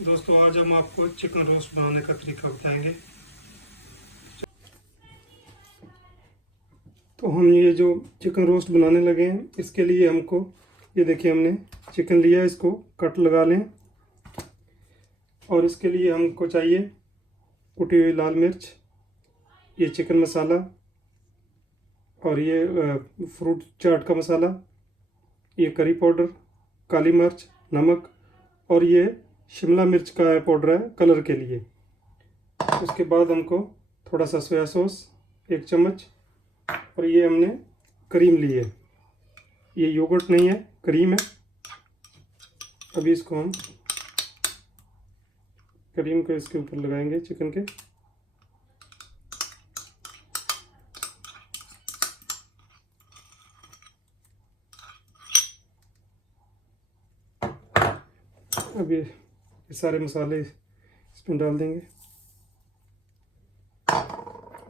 दोस्तों आज हम आपको चिकन रोस्ट बनाने का तरीका बताएंगे। तो हम ये जो चिकन रोस्ट बनाने लगे हैं, इसके लिए हमको ये देखिए हमने चिकन लिया, इसको कट लगा लें। और इसके लिए हमको चाहिए कुटी हुई लाल मिर्च, ये चिकन मसाला, और ये फ्रूट चाट का मसाला, ये करी पाउडर, काली मिर्च, नमक, और ये शिमला मिर्च का पाउडर है कलर के लिए। उसके बाद हमको थोड़ा सा सोया सॉस 1 चम्मच, और ये हमने क्रीम ली है, ये योगर्ट नहीं है, क्रीम है। अभी इसको हम क्रीम को इसके ऊपर लगाएंगे चिकन के। अब ये सारे मसाले इसमें डाल देंगे,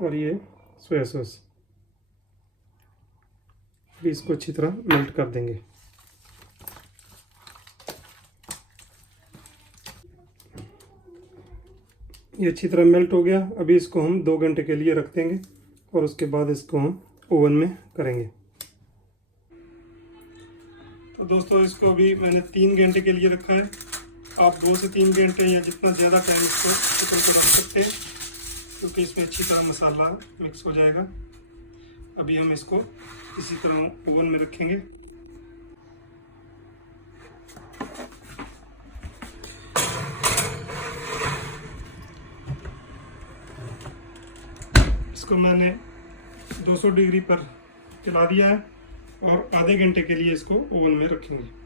और ये सोया सॉस भी इसको अच्छी तरह मेल्ट कर देंगे। ये अच्छी तरह मेल्ट हो गया। अभी इसको हम 2 घंटे के लिए रख देंगे, और उसके बाद इसको हम ओवन में करेंगे। तो दोस्तों इसको अभी मैंने 3 घंटे के लिए रखा है। आप 2 से 3 घंटे या जितना ज़्यादा टाइम इसको चिकन को रख सकते हैं, क्योंकि इसमें अच्छी तरह मसाला मिक्स हो जाएगा। अभी हम इसको इसी तरह ओवन में रखेंगे। इसको मैंने 200 डिग्री पर चला दिया है, और आधे घंटे के लिए इसको ओवन में रखेंगे।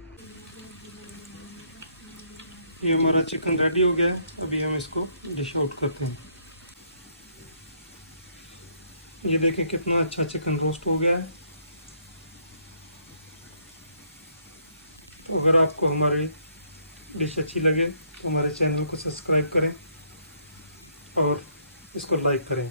ये हमारा चिकन रेडी हो गया है। अभी हम इसको डिश आउट करते हैं। ये देखें कितना अच्छा चिकन रोस्ट हो गया है। तो अगर आपको हमारी डिश अच्छी लगे तो हमारे चैनल को सब्सक्राइब करें और इसको लाइक करें।